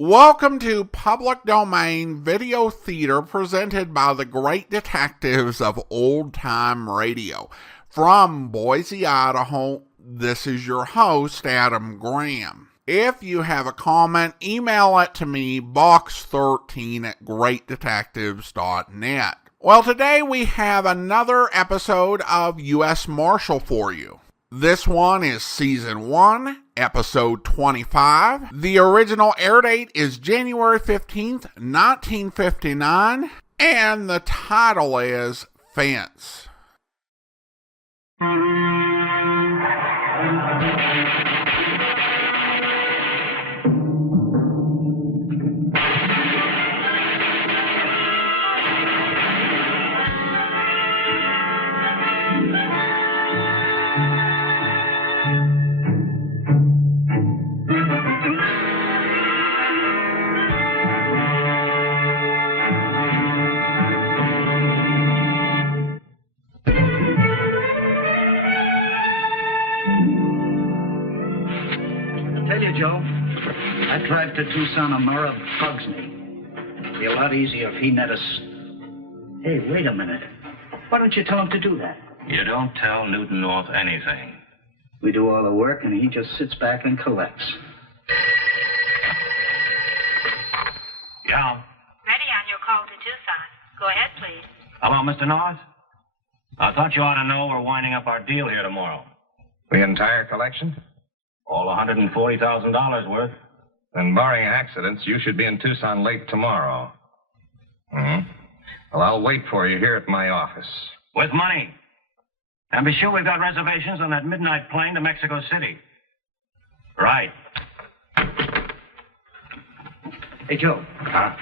Welcome to Public Domain Video Theater presented by the great detectives of old-time radio. From Boise, Idaho, this is your host, Adam Graham. If you have a comment, email it to me, box13@greatdetectives.net. Well, today we have another episode of U.S. Marshal for you. This one is Season 1, Episode 25. The original air date is January 15th, 1959, and the title is Fence. Joe, that drive to Tucson Amara bugs me. It'd be a lot easier if he met us. Hey, wait a minute. Why don't you tell him to do that? You don't tell Newton North anything. We do all the work, and he just sits back and collects. Yeah? Ready on your call to Tucson. Go ahead, please. Hello, Mr. North? I thought you ought to know we're winding up our deal here tomorrow. The entire collection? All $140,000 worth. Then, barring accidents, you should be in Tucson late tomorrow. Well, I'll wait for you here at my office. With money. And be sure we've got reservations on that midnight plane to Mexico City. Right. Hey, Joe. Huh?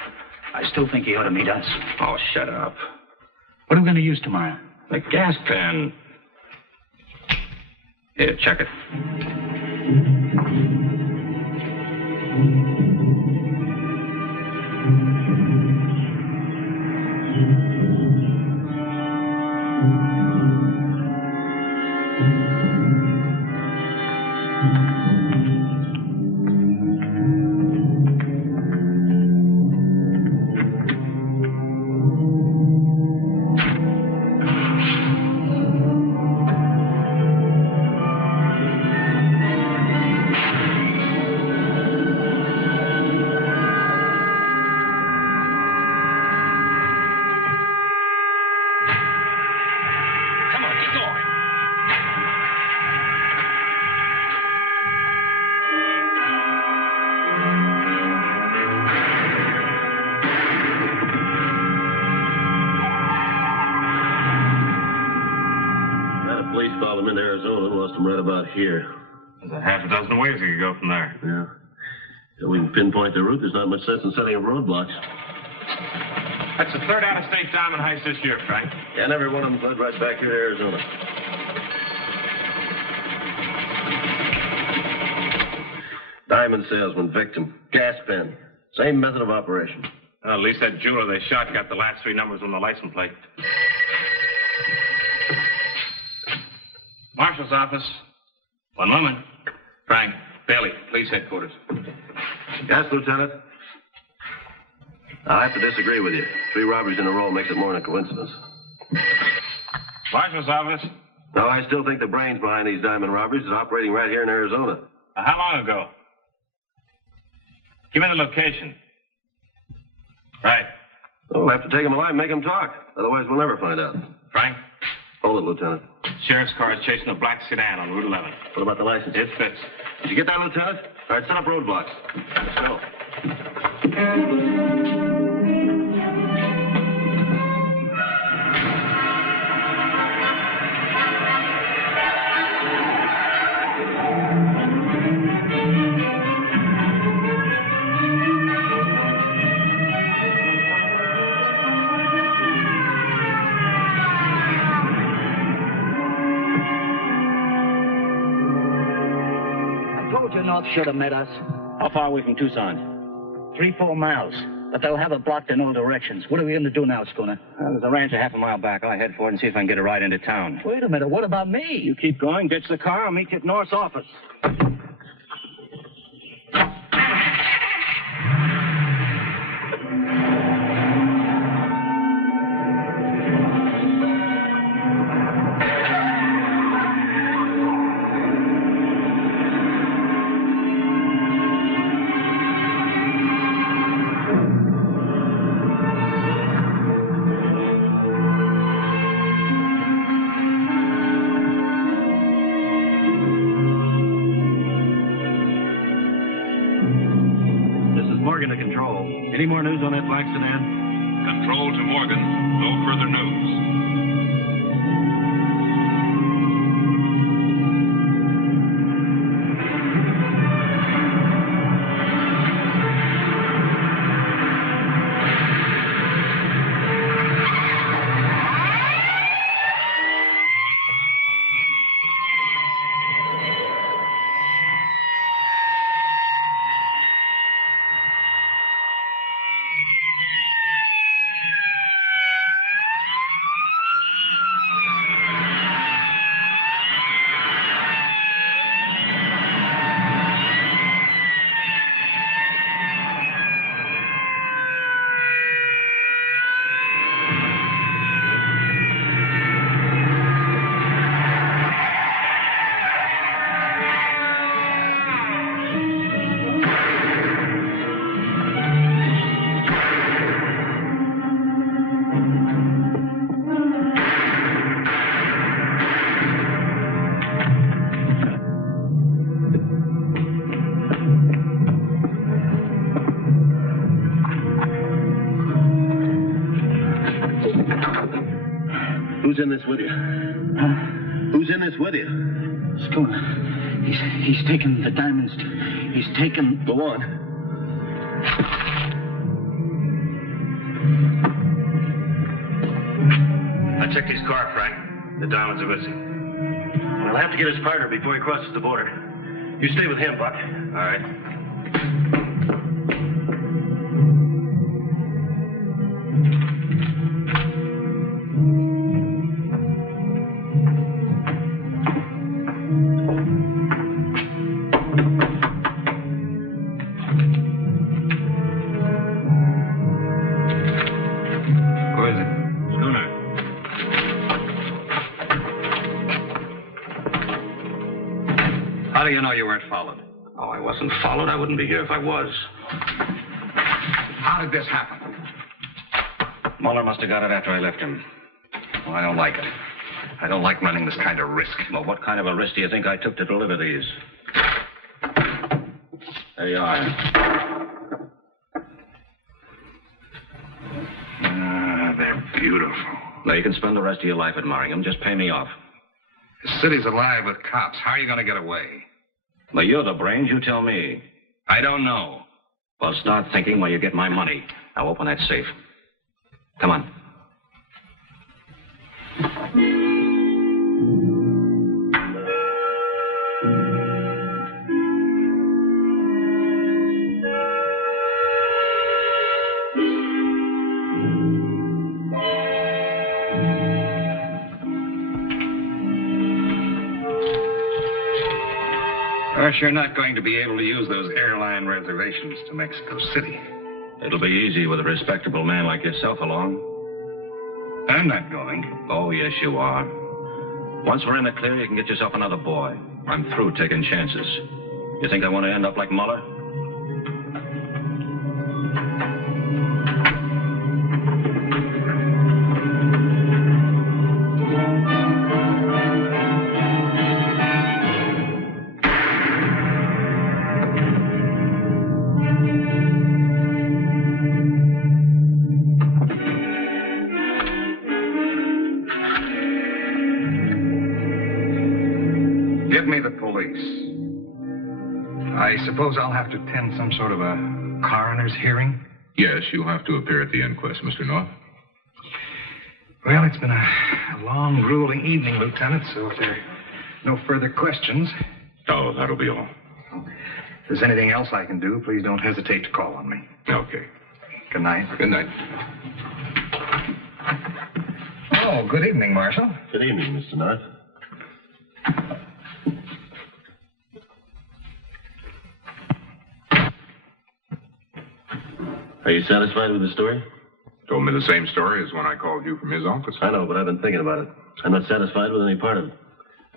I still think he ought to meet us. Oh, shut up. What are we going to use tomorrow? The gas pen. Here, check it. Called him into Arizona and lost him right about here. There's a half a dozen ways you could go from there. Yeah. If we can pinpoint the route, there's not much sense in setting up roadblocks. That's the third out-of-state diamond heist this year, Frank. Yeah, and every one of them led right back here to Arizona. Diamond salesman, victim, gas pen. Same method of operation. Well, at least that jeweler they shot got the last three numbers on the license plate. Marshal's office. One moment. Frank, Bailey, police headquarters. Yes, Lieutenant? I have to disagree with you. 3 robberies in a row makes it more than a coincidence. Marshal's office. No, I still think the brains behind these diamond robberies is operating right here in Arizona. How long ago? Give me the location. Right. Oh, we'll have to take him alive and make him talk. Otherwise, we'll never find out. Frank? Hold it, Lieutenant. Sheriff's car is chasing a black sedan on Route 11. What about the license? It fits. Did you get that, Lieutenant? All right, set up roadblocks. Let's go. North should have met us. How far away from Tucson? 3-4 miles. But they'll have it blocked in all directions. What are we going to do now, Schooner? There's a ranch a half a mile back. I'll head for it and see if I can get a ride into town. Wait a minute. What about me? You keep going, ditch the car, I'll meet you at North's office. Morgan to Control. Any more news on that black sedan? Control to Morgan. No further news. Who's in this with you? Who's in this with you? Schooner. He's taken the diamonds. He's taken... Go on. I checked his car, Frank. The diamonds are missing. We'll have to get his partner before he crosses the border. You stay with him, Buck. All right. Where is it? Schooner. How do you know you weren't followed? Oh, I wasn't followed. I wouldn't be here if I was. How did this happen? Muller must have got it after I left him. Well, I don't like it. I don't like running this kind of risk. Well, what kind of a risk do you think I took to deliver these? There you are. They're beautiful. Now, you can spend the rest of your life admiring them. Just pay me off. The city's alive with cops. How are you going to get away? Well, you're the brains. You tell me. I don't know. Well, start thinking while you get my money. Now, open that safe. Come on. Of course, you're not going to be able to use those airline reservations to Mexico City. It'll be easy with a respectable man like yourself along. I'm not going. Oh, yes, you are. Once we're in the clear, you can get yourself another boy. I'm through taking chances. You think I want to end up like Muller? Give me the police. I suppose I'll have to attend some sort of a coroner's hearing? Yes, you'll have to appear at the inquest, Mr. North. Well, it's been a long, grueling evening, Lieutenant, so if there are no further questions... Oh, that'll be all. If there's anything else I can do, please don't hesitate to call on me. Okay. Good night. Good night. Oh, good evening, Marshal. Good evening, Mr. North. Are you satisfied with the story? Told me the same story as when I called you from his office. I know, but I've been thinking about it. I'm not satisfied with any part of it.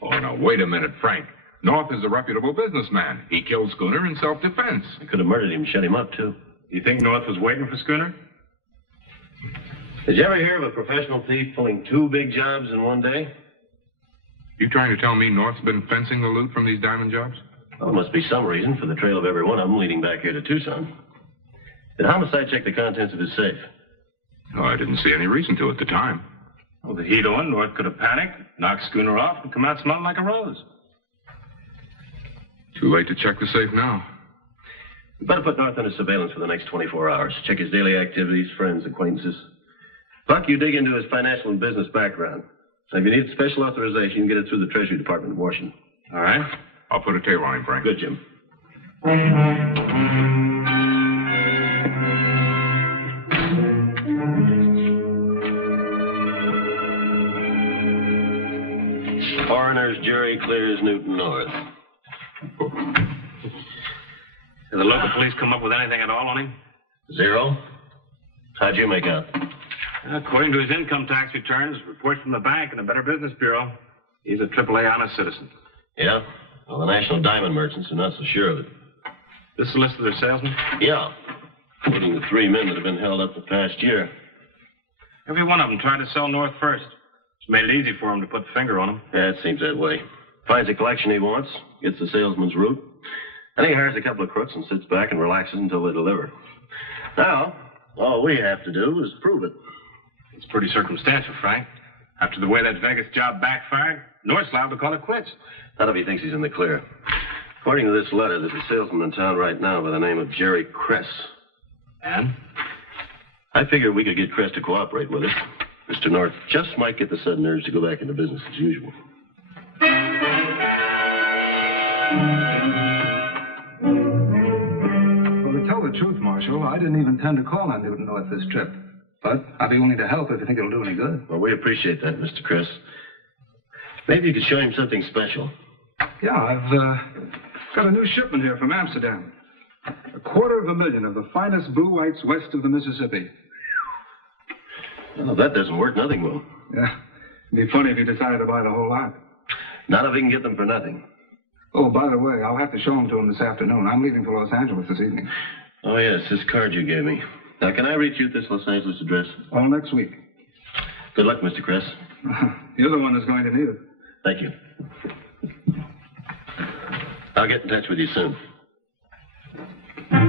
Oh, now, wait a minute, Frank. North is a reputable businessman. He killed Schooner in self-defense. I could have murdered him, shut him up, too. You think North was waiting for Schooner? Did you ever hear of a professional thief pulling two big jobs in one day? You trying to tell me North's been fencing the loot from these diamond jobs? Well, there must be some reason for the trail of every one of them leading back here to Tucson. Did homicide check the contents of his safe? Oh, I didn't see any reason to at the time. With the heat on, North could have panicked, knocked Schooner off, and come out smelling like a rose. Too late to check the safe now. We better put North under surveillance for the next 24 hours. Check his daily activities, friends, acquaintances. Buck, you dig into his financial and business background. If you need special authorization, you can get it through the Treasury Department in Washington. All right. I'll put a tail on him, Frank. Good, Jim. Coroner's jury clears Newton North. Did the local police come up with anything at all on him? 0. How'd you make out? According to his income tax returns, reports from the bank and the Better Business Bureau, he's a AAA honest citizen. Yeah? Well, the national diamond merchants are not so sure of it. This the list of their salesmen? Yeah. Including the 3 men that have been held up the past year. Every one of them tried to sell North first. It's made it easy for him to put the finger on him. Yeah, it seems that way. Finds a collection he wants, gets the salesman's route, and he hires a couple of crooks and sits back and relaxes until they deliver. Now, all we have to do is prove it. It's pretty circumstantial, Frank. After the way that Vegas job backfired, North's liable to call it quits. Not if he thinks he's in the clear. According to this letter, there's a salesman in town right now by the name of Jerry Kress. And? I figure we could get Kress to cooperate with us. Mr. North just might get the sudden urge to go back into business as usual. Well, to tell the truth, Marshal, I didn't even intend to call on Newton North this trip. But I'd be willing to help if you think it'll do any good. Well, we appreciate that, Mr. Kress. Maybe you could show him something special. Yeah, I've got a new shipment here from Amsterdam. 250,000 of the finest blue whites west of the Mississippi. Well, if that doesn't work, nothing will. Yeah, it'd be funny if you decided to buy the whole lot. Not if we can get them for nothing. Oh, by the way, I'll have to show them to him this afternoon. I'm leaving for Los Angeles this evening. Oh, yes, this card you gave me. Now, can I reach you at this Los Angeles address? All next week. Good luck, Mr. Kress. You're the one who's going to need it. Thank you. I'll get in touch with you soon. Get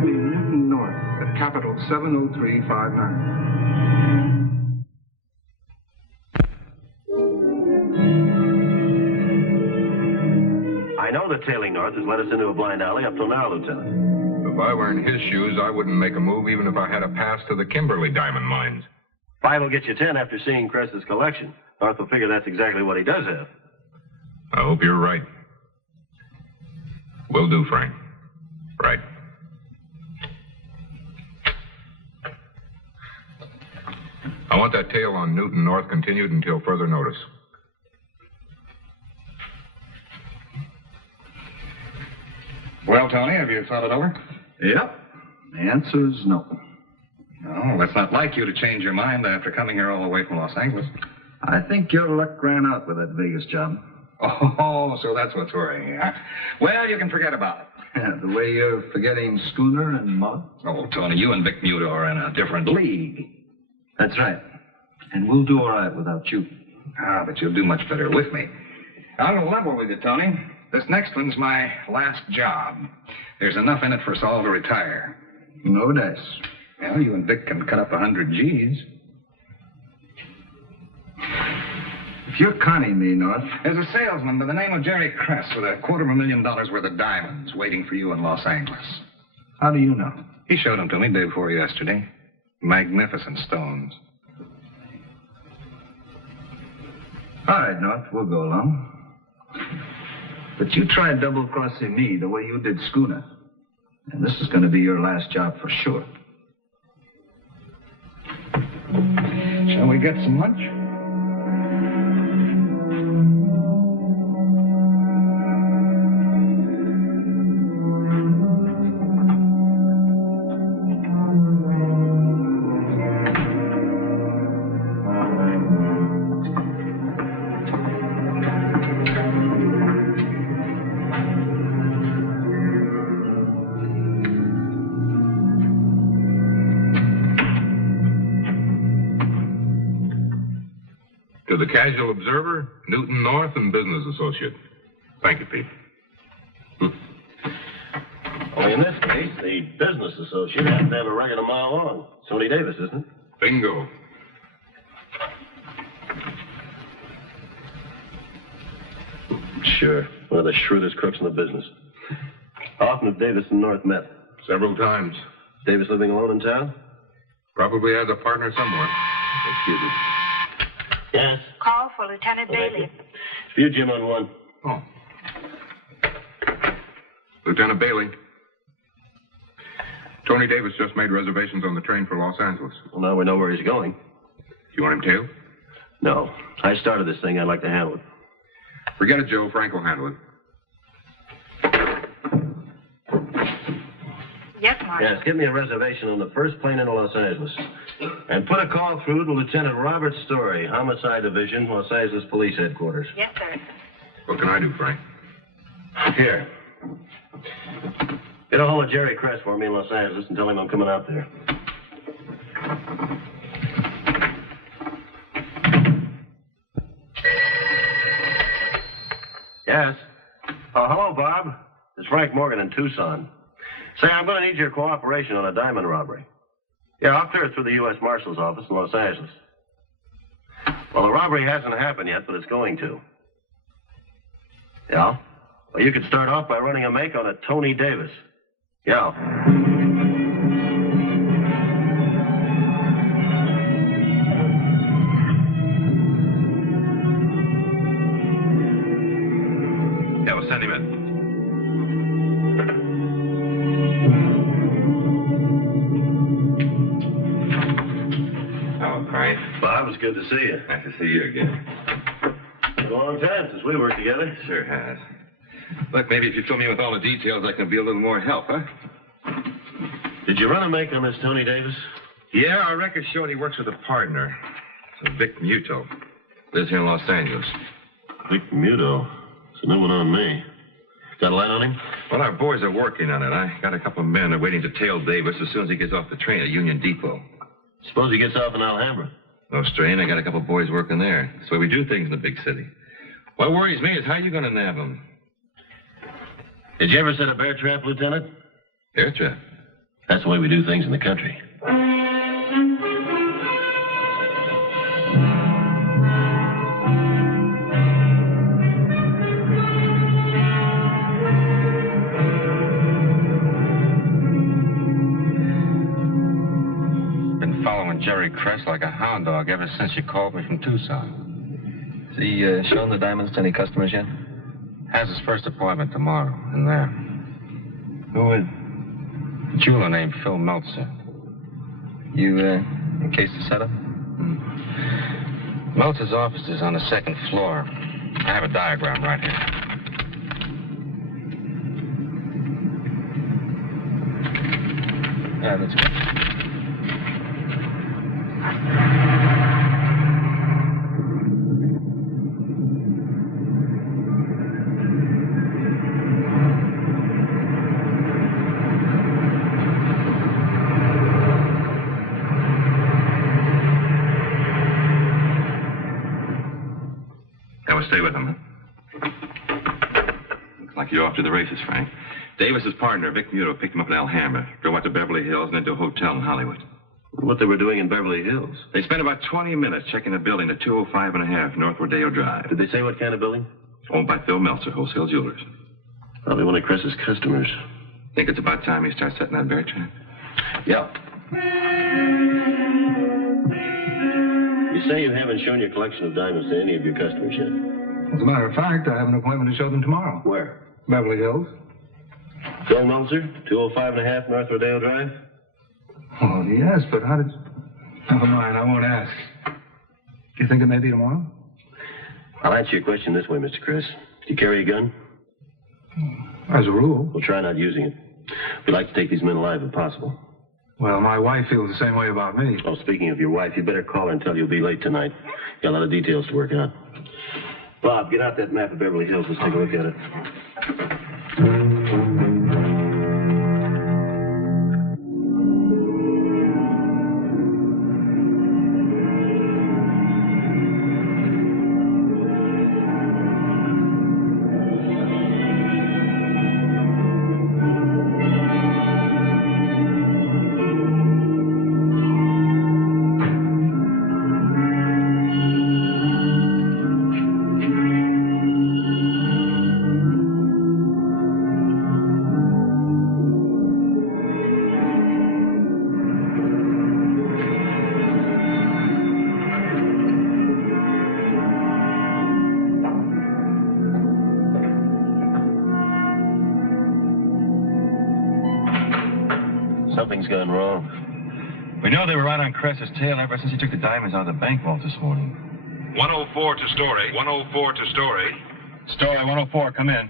me Newton North at capital 70359. I know that tailing North has led us into a blind alley up till now, Lieutenant. If I were in his shoes, I wouldn't make a move even if I had a pass to the Kimberly diamond mines. 5 will get you 10 after seeing Kress's collection. North will figure that's exactly what he does have. I hope you're right. Will do, Frank. Right. I want that tale on Newton North continued until further notice. Well, Tony, have you thought it over? Yep. The answer's no. No, it's not like you to change your mind after coming here all the way from Los Angeles. I think your luck ran out with that Vegas job. Oh, so that's what's worrying you, huh? Well, you can forget about it. Yeah, the way you're forgetting Schooner and Mud. Oh, Tony, you and Vic Muto are in a different league. That's right. And we'll do all right without you. Ah, but you'll do much better with me. I'll level with you, Tony. This next one's my last job. There's enough in it for us all to retire. No dice. Well, you and Vic can cut up 100 G's. If you're conning me, North. There's a salesman by the name of Jerry Kress with $250,000 worth of diamonds waiting for you in Los Angeles. How do you know? He showed them to me day before yesterday. Magnificent stones. All right, North, we'll go along. But you tried double-crossing me the way you did Schooner. And this is going to be your last job for sure. Shall we get some lunch? To the casual observer, Newton North and business associate. Thank you, Pete. Now, in this case, the business associate has to have a record a mile long. Tony Davis, isn't it? Bingo. Sure. One of the shrewdest crooks in the business. How often have Davis and North met? Several times. Davis living alone in town? Probably has a partner somewhere. Excuse me. Yes? Call for Lieutenant Bailey. You, Jim, on one. Oh. Lieutenant Bailey. Tony Davis just made reservations on the train for Los Angeles. Well, now we know where he's going. You want him tailed? No. I started this thing. I'd like to handle it. Forget it, Joe. Frank will handle it. Yes, Marshal. Yes, give me a reservation on the first plane into Los Angeles. And put a call through to Lieutenant Robert Story, Homicide Division, Los Angeles Police Headquarters. Yes, sir. What can I do, Frank? Here. Get a hold of Jerry Kress for me in Los Angeles and tell him I'm coming out there. Yes? Hello, Bob. It's Frank Morgan in Tucson. Say, I'm going to need your cooperation on a diamond robbery. Yeah, I'll clear it through the U.S. Marshal's office in Los Angeles. Well, the robbery hasn't happened yet, but it's going to. Yeah? Well, you could start off by running a make on a Tony Davis. Yeah. Yeah, we'll send him in. Hello, Frank. Bob, it's good to see you. Nice to see you again. It's a long time since we worked together. Sure has. Look, maybe if you fill me in with all the details, I can be a little more help, huh? Did you run a make on this Tony Davis? Yeah, our records showed he works with a partner. It's Vic Muto. Lives here in Los Angeles. Vic Muto. It's a new one on me. Got a line on him? Well, our boys are working on it. I got a couple of men are waiting to tail Davis as soon as he gets off the train at Union Depot. Suppose he gets off in Alhambra. No strain. I got a couple of boys working there. That's the way we do things in the big city. What worries me is how you going to nab him. Did you ever set a bear trap, Lieutenant? Bear trap? That's the way we do things in the country. Been following Jerry Kress like a hound dog ever since you called me from Tucson. Has he shown the diamonds to any customers yet? Has his first appointment tomorrow in there. Who is? A jeweler named Phil Meltzer. You, in case the setup? Meltzer's office is on the second floor. I have a diagram right here. Yeah, that's good. Stay with him, huh? Looks like you're off to the races, Frank. Davis's partner, Vic Muto, picked him up in Alhambra, drove out to Beverly Hills, and then to a hotel in Hollywood. What they were doing in Beverly Hills? They spent about 20 minutes checking a building at 205 and a half North Rodeo Drive. Did they say what kind of building? Owned by Phil Meltzer, wholesale jewelers. Probably one of Chris's customers. Think it's about time you start setting that bear trap? Yeah. You say you haven't shown your collection of diamonds to any of your customers yet. As a matter of fact, I have an appointment to show them tomorrow. Where? Beverly Hills. Phil Meltzer, 205 and a half North Rodeo Drive? Oh, yes, but how did... Never mind, I won't ask. Do you think it may be tomorrow? I'll answer your question this way, Mr. Chris. Do you carry a gun? As a rule. Well, try not using it. We'd like to take these men alive if possible. Well, my wife feels the same way about me. Oh, speaking of your wife, you better call her and tell her you'll be late tonight. Got a lot of details to work out. Bob, get out that map of Beverly Hills. Let's take a look at it. Something's gone wrong. We know they were right on Cress's tail ever since he took the diamonds out of the bank vault this morning. 104 to Story. 104 to Story. Story 104, come in.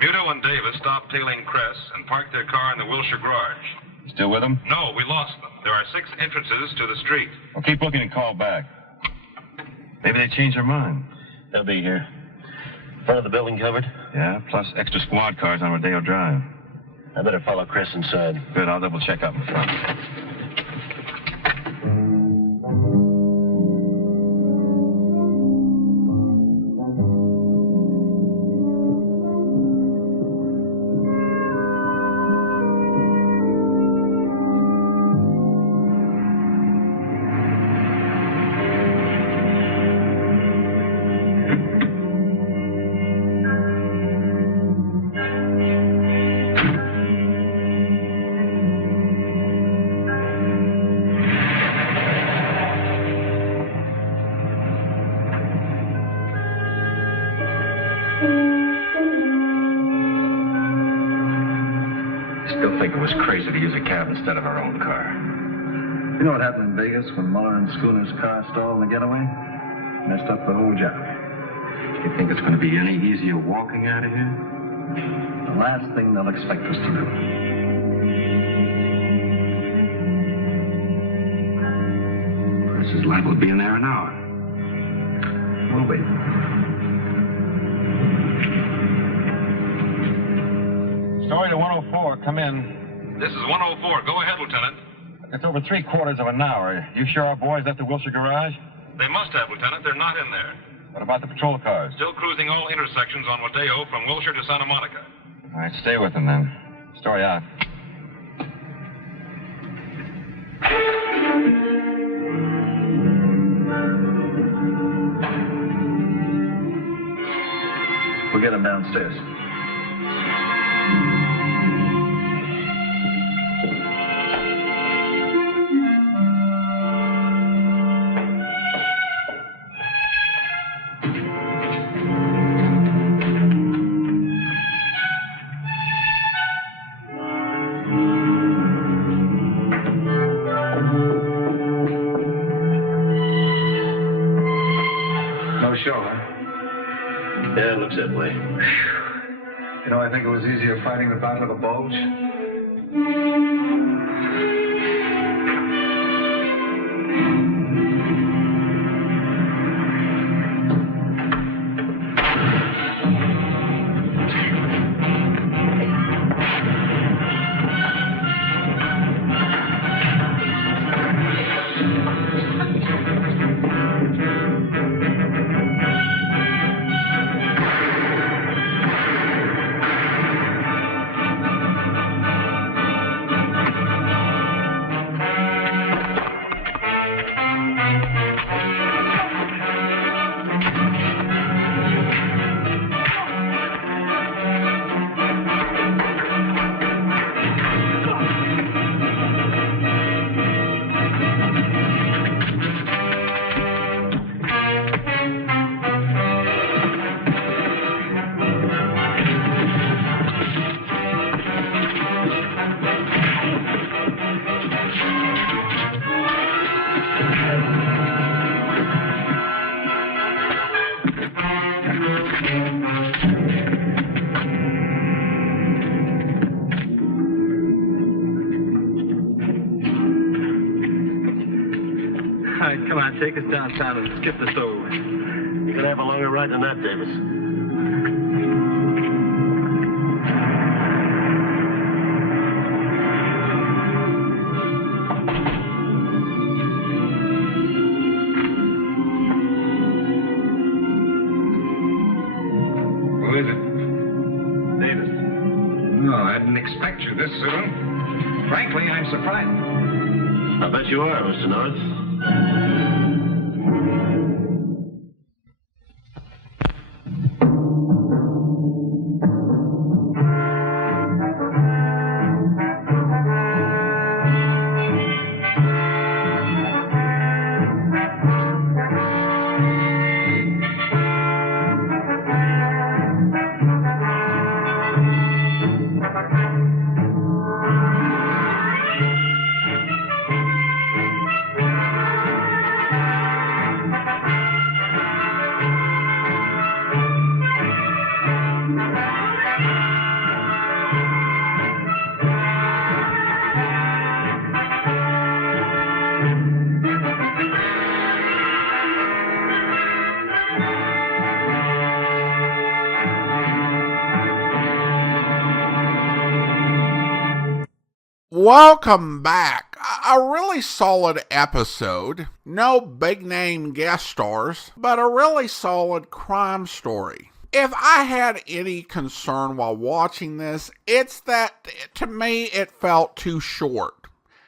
Muto and Davis stopped tailing Cress and parked their car in the Wilshire garage. Still with him? No, we lost them. There are 6 entrances to the street. Well, keep looking and call back. Maybe they changed their mind. They'll be here. Front of the building covered? Yeah, plus extra squad cars on Rodeo Drive. I better follow Chris inside. Good, I'll double check up in front. Still think it was crazy to use a cab instead of our own car. You know what happened in Vegas when Muller and Schooner's car stalled in the getaway? Messed up the whole job. You think it's going to be any easier walking out of here? The last thing they'll expect us to do. Chris is liable to be in there an hour. We'll wait. Story to 104, come in. This is 104. Go ahead, Lieutenant. It's over 3/4 of an hour. You sure our boys left the Wilshire garage? They must have, Lieutenant. They're not in there. What about the patrol cars? Still cruising all intersections on Rodeo from Wilshire to Santa Monica. All right, stay with them then. Story out. We'll get them downstairs. No show, huh? Yeah, it looks that way. You know, I think it was easier fighting the Battle of the Bulge. All right, come on, take us downtown and skip this over with. You're going to have a longer ride than that, Davis. Who is it? Davis. No, I didn't expect you this soon. Frankly, I'm surprised. I bet you are, Mr. North. Welcome back. A really solid episode. No big name guest stars, but a really solid crime story. If I had any concern while watching this, it's that, to me, it felt too short.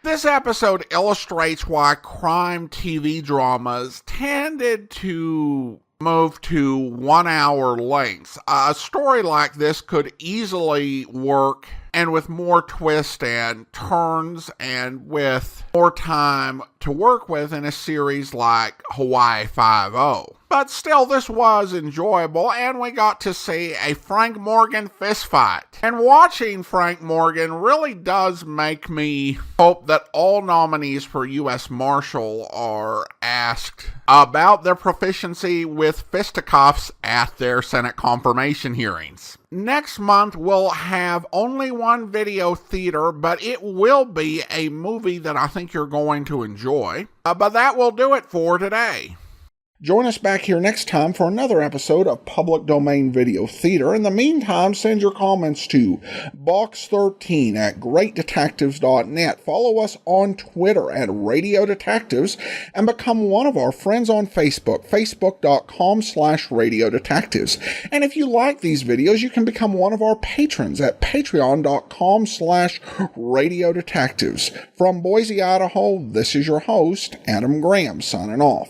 This episode illustrates why crime TV dramas tended to move to 1 hour lengths. A story like this could easily work, and with more twists and turns and with more time to work with in a series like Hawaii Five-0. But still, this was enjoyable, and we got to see a Frank Morgan fistfight. And watching Frank Morgan really does make me hope that all nominees for U.S. Marshal are asked about their proficiency with fisticuffs at their Senate confirmation hearings. Next month, we'll have only one video theater, but it will be a movie that I think you're going to enjoy. But that will do it for today. Join us back here next time for another episode of Public Domain Video Theater. In the meantime, send your comments to box13@greatdetectives.net. Follow us on Twitter at Radio Detectives and become one of our friends on Facebook, facebook.com/Radio Detectives. And if you like these videos, you can become one of our patrons at patreon.com/Radio Detectives. From Boise, Idaho, this is your host, Adam Graham, signing off.